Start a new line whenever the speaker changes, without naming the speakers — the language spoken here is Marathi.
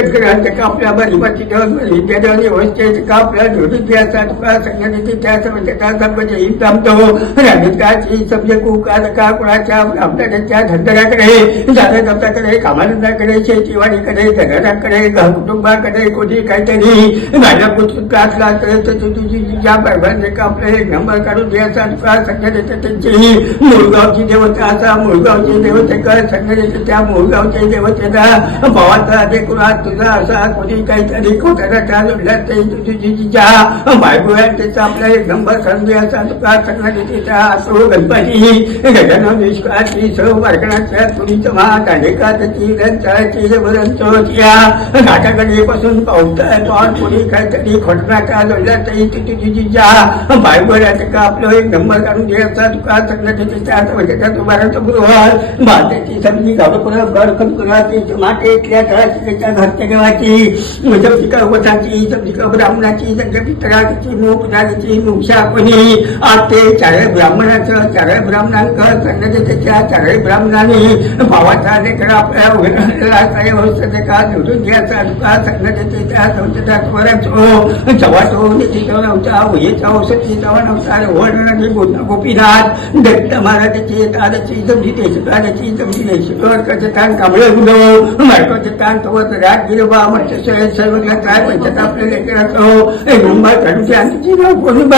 प्रकट करायचं का आपल्या भाजपाची जवळ वस्ती का आपल्या झोटी संघटनेची त्या समस्या त्या संबंध ही प्राप्त हो राजकाची सब्ज कुकार का कुणाच्या आपल्याकडे त्या धंद्याकडे जाता कामानंदाकडे शेतीवाडीकडे जगनाकडे कुटुंबाकडे कोणी काहीतरी माझ्या पुस्तका असला तर तुझी ज्या परभाने का आपल्याला नंबर काढून द्यायचा का संघटनेचे त्यांची मुळगावची देवता असा मुळगावची देवते का संघटनेचे त्या मुळगावच्या देवतेला भावाचा देखून तुझा असा कोणी काहीतरी खोट्याला टाळ उडल्यात ते तुझी जिजा बायबोया त्याचा आपला एक नंबर संध्याचा तुका सकळा असो गणपती गजानन विश्वासी सौ वर्गणाच्या तुरीच महा काढेका त्याची रंचाची वरंच होत्या घाटाकडे पासून पावताय तोंड कोणी काहीतरी खोटना टाळ उडल्यात ते तुझी जिजा बायबोया तुका आपलं एक नंबर काढून द्यायचा तुका सकळा आता वगैरे तुम्हाला बरोबर भारताची संधी गावपुरा गडकन पुरा ते माटेतल्या तळाशी त्याच्या घर สัจวาจีสัพพิกาวตาจีสัพพิกาบรามนาจีสักปิตราจีนูปนาจีนูชาปนีอาเตจารบรมนาจจารบรมนันเกสันนจจาจารบรมนานีภาวะชาเนกราบเอวิลาไสวสัจกาสุตุเยสันุกาสันนจิตจาสุตตะวรัสโอจวัสโอนิจิตวนาจาวิจาวสติตวนสารโหรนิบุตรกุปินาเด็กตมาราจีตอาจิจิตสัมจิตสัมจิมจิตสัมจิตสัจิตสัมจิตสัมจิตสัมจิตสัมจิตสัมจิตจิตสัจิตสัมจิตสัมนัมจิตสัมจิตสัมจิตสัมจิวิ่สัมจิตสัมจิตสัมจิตสัมจิตสัมสัตสัมจิสัตสันัมจิตจิตสัสัจิตสัสัมจิตสัมจิตสัมนั่จิตสัมจิตสัมจิตพิตสัมจิตสัมมจิจิจิตสัจิจิจิพิจิตสัจิจิจิพิจิตสัมจิตสัมจิมจิตสัมจิตสัมมจิตจิตสัมวัตสัม आजी बाबा आमच्या सगळ्या काय म्हणतात नंबर काढून